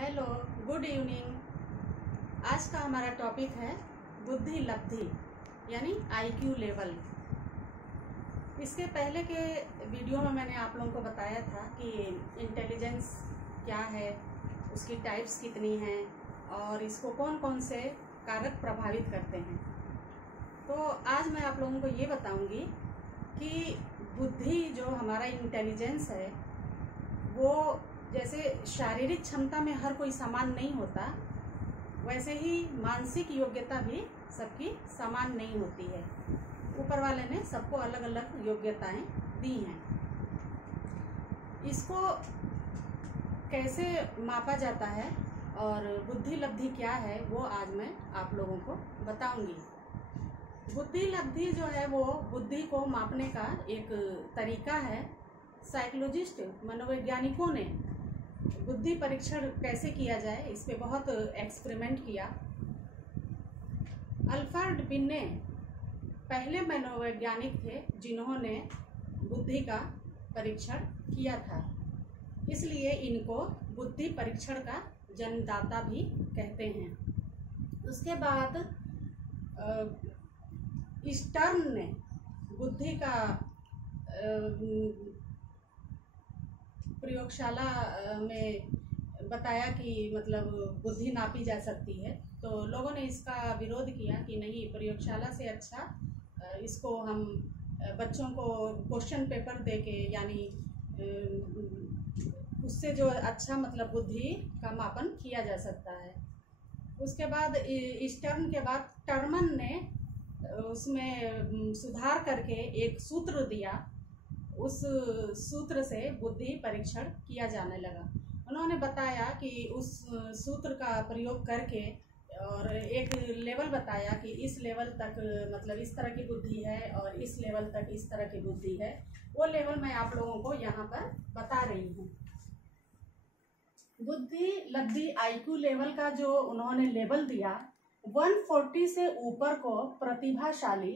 Hello, good evening. आज का हमारा टॉपिक है बुद्धि लब्धि यानी आईक्यू लेवल। इसके पहले के वीडियो में मैंने आप लोगों को बताया था कि इंटेलिजेंस क्या है, उसकी टाइप्स कितनी हैं और इसको कौन कौन से कारक प्रभावित करते हैं। तो आज मैं आप लोगों को ये बताऊंगी कि बुद्धि जो हमारा इंटेलिजेंस है वो जैसे शारीरिक क्षमता में हर कोई समान नहीं होता, वैसे ही मानसिक योग्यता भी सबकी समान नहीं होती है। ऊपर वाले ने सबको अलग अलग योग्यताएं दी हैं। इसको कैसे मापा जाता है और बुद्धि लब्धि क्या है वो आज मैं आप लोगों को बताऊंगी। बुद्धि लब्धि जो है वो बुद्धि को मापने का एक तरीका है। साइकोलॉजिस्ट मनोवैज्ञानिकों ने बुद्धि परीक्षण कैसे किया जाए इस पे बहुत एक्सपेरिमेंट किया। अल्फ्रेड बिने पहले मनोवैज्ञानिक थे जिन्होंने बुद्धि का परीक्षण किया था, इसलिए इनको बुद्धि परीक्षण का जन्मदाता भी कहते हैं। उसके बाद स्टर्न ने बुद्धि का प्रयोगशाला में बताया कि मतलब बुद्धि नापी जा सकती है, तो लोगों ने इसका विरोध किया कि नहीं, प्रयोगशाला से अच्छा इसको हम बच्चों को क्वेश्चन पेपर देके यानी उससे जो अच्छा मतलब बुद्धि का मापन किया जा सकता है। उसके बाद स्टर्न के बाद टर्मन ने उसमें सुधार करके एक सूत्र दिया। उस सूत्र से बुद्धि परीक्षण किया जाने लगा। उन्होंने बताया कि उस सूत्र का प्रयोग करके और एक लेवल बताया कि इस लेवल तक मतलब इस तरह की बुद्धि है और इस लेवल तक इस तरह की बुद्धि है। वो लेवल मैं आप लोगों को यहाँ पर बता रही हूँ। बुद्धि लब्धि आईक्यू लेवल का जो उन्होंने लेवल दिया, 140 से ऊपर को प्रतिभाशाली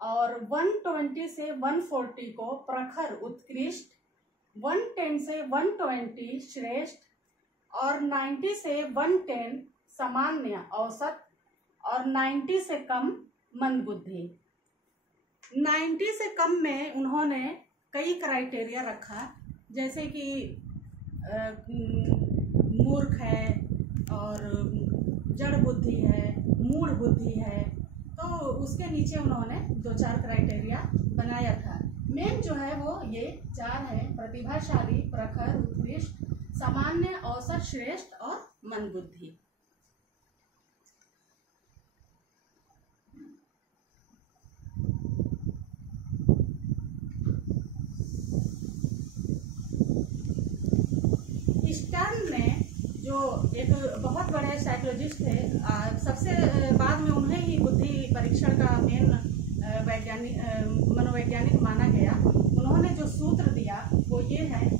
और 120 से 140 को प्रखर उत्कृष्ट, 110 से 120 श्रेष्ठ और 90 से 110 सामान्य औसत और 90 से कम मंदबुद्धि। 90 से कम में उन्होंने कई क्राइटेरिया रखा, जैसे कि मूर्ख है और जड़ बुद्धि है, मूढ़ बुद्धि है। तो उसके नीचे उन्होंने 2-4 क्राइटेरिया बनाया था। मेन जो है वो ये 4 है: प्रतिभाशाली, प्रखर, उत्कृष्ट, सामान्य, औसत, श्रेष्ठ और मंदबुद्धि। स्टर्न ने जो एक बहुत बड़े साइकोलॉजिस्ट थे, सबसे बाद में उन्हें ही बुद्धि परीक्षण का मेन मनोवैज्ञानिक माना गया। उन्होंने जो सूत्र दिया वो ये है: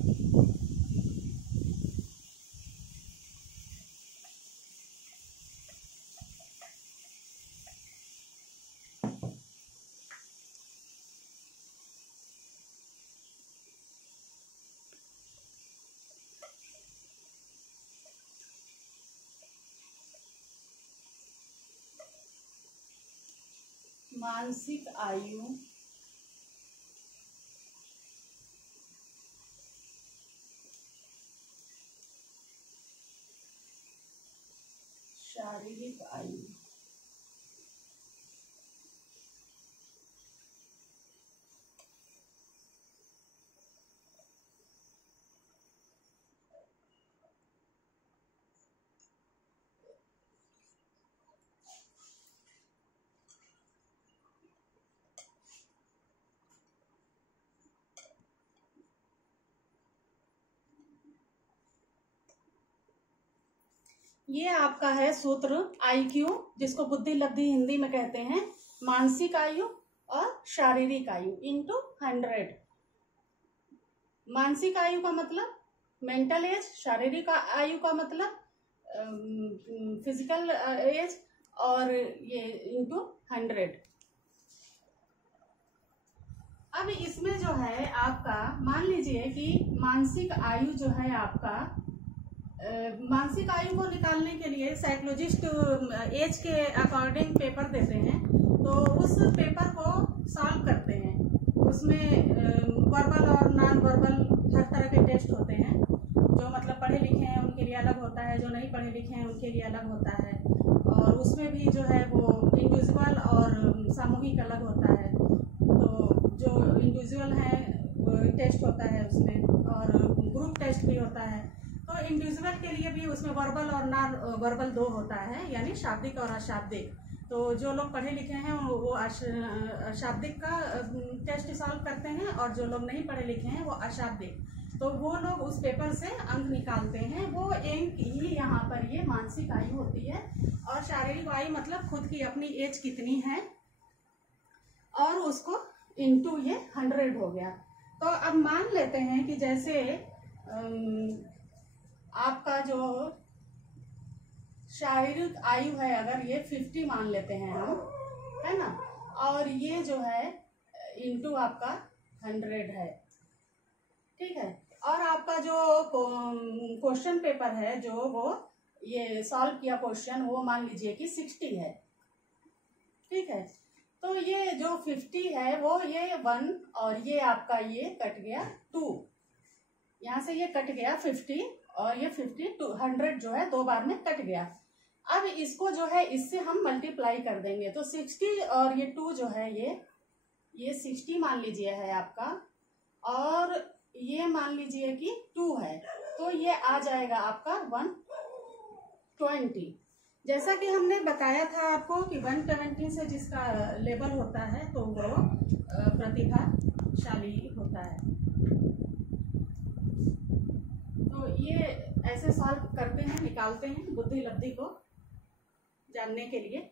मानसिक आयु, शारीरिक आयु, ये आपका है सूत्र आईक्यू, जिसको बुद्धि लब्धि हिंदी में कहते हैं। मानसिक आयु और शारीरिक आयु इंटू 100। मानसिक आयु का मतलब मेंटल एज, शारीरिक आयु का मतलब फिजिकल एज और ये इंटू 100। अब इसमें जो है आपका मान लीजिए कि मानसिक आयु जो है आपका मानसिक आयु को निकालने के लिए साइकोलॉजिस्ट एज के अकॉर्डिंग पेपर देते हैं, तो उस पेपर को सॉल्व करते हैं। उसमें वर्बल और नॉन वर्बल हर तरह के टेस्ट होते हैं। जो मतलब पढ़े लिखे हैं उनके लिए अलग होता है, जो नहीं पढ़े लिखे हैं उनके लिए अलग होता है। और उसमें भी जो है वो इंडिविजुअल और सामूहिक अलग होता है। तो जो इंडिविजुअल है टेस्ट होता है उसमें, और ग्रुप टेस्ट भी होता है। तो इंडिविजुअल के लिए भी उसमें वर्बल और नॉन वर्बल दो होता है, यानी शाब्दिक और अशाब्दिक। तो जो लोग पढ़े लिखे हैं वो शाब्दिक का टेस्ट सॉल्व करते हैं, और जो लोग नहीं पढ़े लिखे हैं वो अशाब्दिक। तो वो लोग उस पेपर से अंक निकालते हैं। वो अंक ही यहाँ पर ये मानसिक आयु होती है। और शारीरिक आयु मतलब खुद की अपनी एज कितनी है, और उसको इंटू ये 100 हो गया। तो अब मान लेते हैं कि जैसे आपका जो शारीरिक आयु है, अगर ये 50 मान लेते हैं हम, है ना, और ये जो है इंटू आपका 100 है, ठीक है। और आपका जो क्वेश्चन पेपर है, जो वो ये सॉल्व किया क्वेश्चन, वो मान लीजिए कि 60 है, ठीक है। तो ये जो 50 है वो ये 1, और ये आपका ये कट गया 2, यहाँ से ये कट गया 50, और ये 50 to 100 जो है 2 बार में कट गया। अब इसको जो है इससे हम मल्टीप्लाई कर देंगे, तो 60 और ये 2 जो है ये 60 मान लीजिए है आपका, और ये मान लीजिए कि 2 है, तो ये आ जाएगा आपका 120। जैसा कि हमने बताया था आपको कि 120 से जिसका लेवल होता है तो वो प्रतिभाशाली होता है। तो ये ऐसे सॉल्व करते हैं, निकालते हैं बुद्धि लब्धि को जानने के लिए।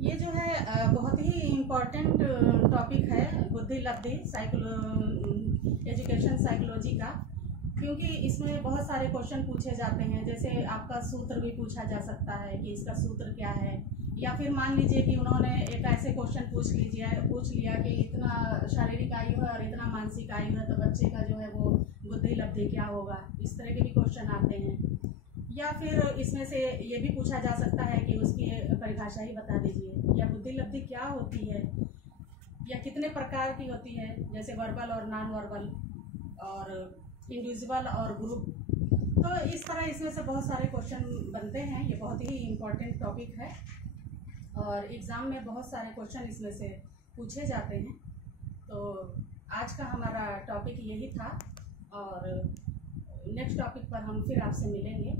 ये जो है बहुत ही इम्पोर्टेंट टॉपिक है बुद्धि लब्धि एजुकेशन साइकोलॉजी का, क्योंकि इसमें बहुत सारे क्वेश्चन पूछे जाते हैं। जैसे आपका सूत्र भी पूछा जा सकता है कि इसका सूत्र क्या है, या फिर मान लीजिए कि उन्होंने एक ऐसे क्वेश्चन पूछ लिया कि इतना शारीरिक आयु है और इतना मानसिक आयु है, तो बच्चे का जो है वो बुद्धि लब्धि क्या होगा। इस तरह के भी क्वेश्चन आते हैं। या फिर इसमें से ये भी पूछा जा सकता है कि उसकी परिभाषा ही बता दीजिए, या बुद्धि लब्धि क्या होती है, या कितने प्रकार की होती है, जैसे वर्बल और नॉन वर्बल, और इंडिविजुअल और ग्रुप। तो इस तरह इसमें से बहुत सारे क्वेश्चन बनते हैं। ये बहुत ही इम्पोर्टेंट टॉपिक है, और एग्ज़ाम में बहुत सारे क्वेश्चन इसमें से पूछे जाते हैं। तो आज का हमारा टॉपिक यही था, और नेक्स्ट टॉपिक पर हम फिर आपसे मिलेंगे।